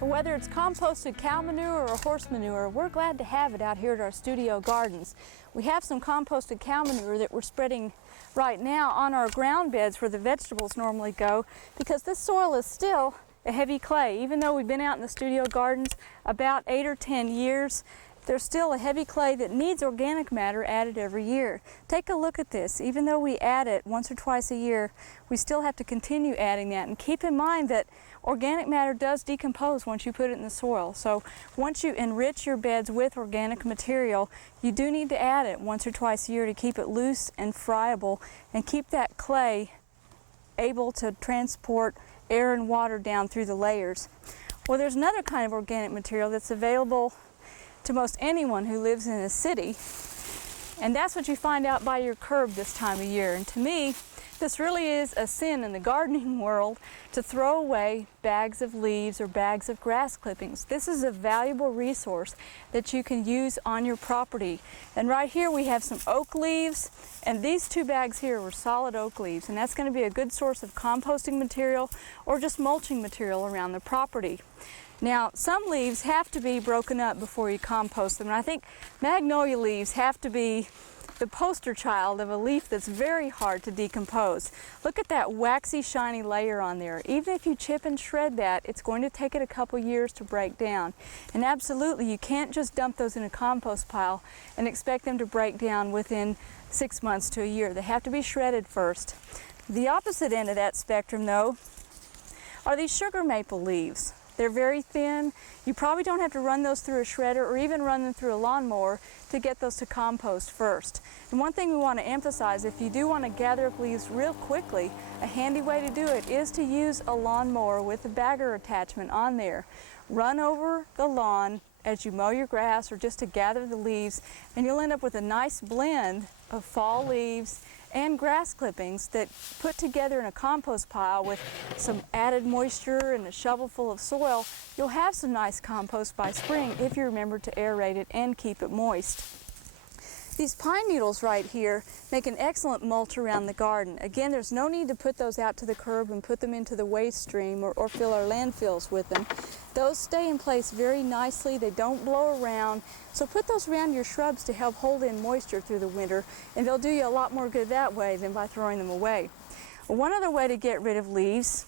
Whether it's composted cow manure or horse manure, we're glad to have it out here at our studio gardens. We have some composted cow manure that we're spreading right now on our ground beds where the vegetables normally go, because this soil is still a heavy clay. Even though we've been out in the studio gardens about 8 or 10 years, there's still a heavy clay that needs organic matter added every year. Take a look at this. Even though we add it once or twice a year, we still have to continue adding that. And keep in mind that organic matter does decompose once you put it in the soil. So once you enrich your beds with organic material, you do need to add it once or twice a year to keep it loose and friable and keep that clay able to transport air and water down through the layers. Well, there's another kind of organic material that's available to most anyone who lives in a city, and that's what you find out by your curb this time of year. And to me, this really is a sin in the gardening world to throw away bags of leaves or bags of grass clippings. This is a valuable resource that you can use on your property. And right here we have some oak leaves, and these 2 bags here were solid oak leaves, and that's going to be a good source of composting material or just mulching material around the property. Now, some leaves have to be broken up before you compost them, and I think magnolia leaves have to be the poster child of a leaf that's very hard to decompose. Look at that waxy, shiny layer on there. Even if you chip and shred that, it's going to take it a couple years to break down. And absolutely, you can't just dump those in a compost pile and expect them to break down within 6 months to a year. They have to be shredded first. The opposite end of that spectrum, though, are these sugar maple leaves. They're very thin. You probably don't have to run those through a shredder or even run them through a lawnmower to get those to compost first. And one thing we want to emphasize, if you do want to gather up leaves real quickly, a handy way to do it is to use a lawnmower with a bagger attachment on there. Run over the lawn as you mow your grass or just to gather the leaves, and you'll end up with a nice blend of fall leaves and grass clippings that put together in a compost pile with some added moisture and a shovel full of soil. You'll have some nice compost by spring if you remember to aerate it and keep it moist. These pine needles right here make an excellent mulch around the garden. Again, there's no need to put those out to the curb and put them into the waste stream or fill our landfills with them. Those stay in place very nicely. They don't blow around. So put those around your shrubs to help hold in moisture through the winter, and they'll do you a lot more good that way than by throwing them away. One other way to get rid of leaves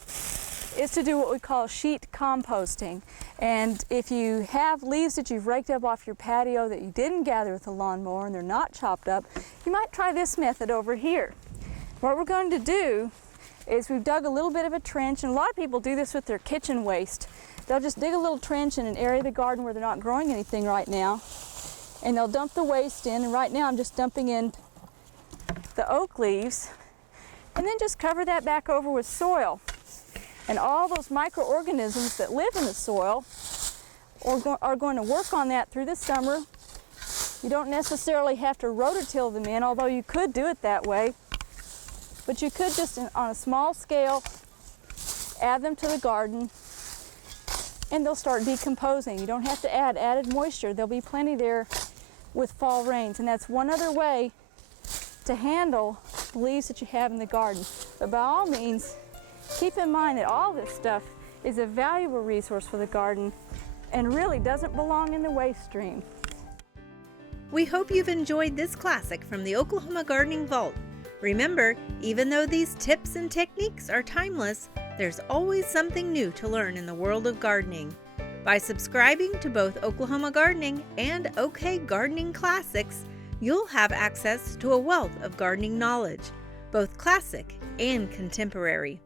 is to do what we call sheet composting. And if you have leaves that you've raked up off your patio that you didn't gather with a lawnmower and they're not chopped up, you might try this method over here. What we're going to do is we've dug a little bit of a trench, and a lot of people do this with their kitchen waste. They'll just dig a little trench in an area of the garden where they're not growing anything right now, and they'll dump the waste in. And right now I'm just dumping in the oak leaves, and then just cover that back over with soil. And all those microorganisms that live in the soil are going to work on that through the summer. You don't necessarily have to rototill them in, although you could do it that way. But you could just, on a small scale, add them to the garden, and they'll start decomposing. You don't have to add added moisture. There'll be plenty there with fall rains. And that's one other way to handle the leaves that you have in the garden. But by all means, keep in mind that all this stuff is a valuable resource for the garden and really doesn't belong in the waste stream. We hope you've enjoyed this classic from the Oklahoma Gardening Vault. Remember, even though these tips and techniques are timeless, there's always something new to learn in the world of gardening. By subscribing to both Oklahoma Gardening and OK Gardening Classics, you'll have access to a wealth of gardening knowledge, both classic and contemporary.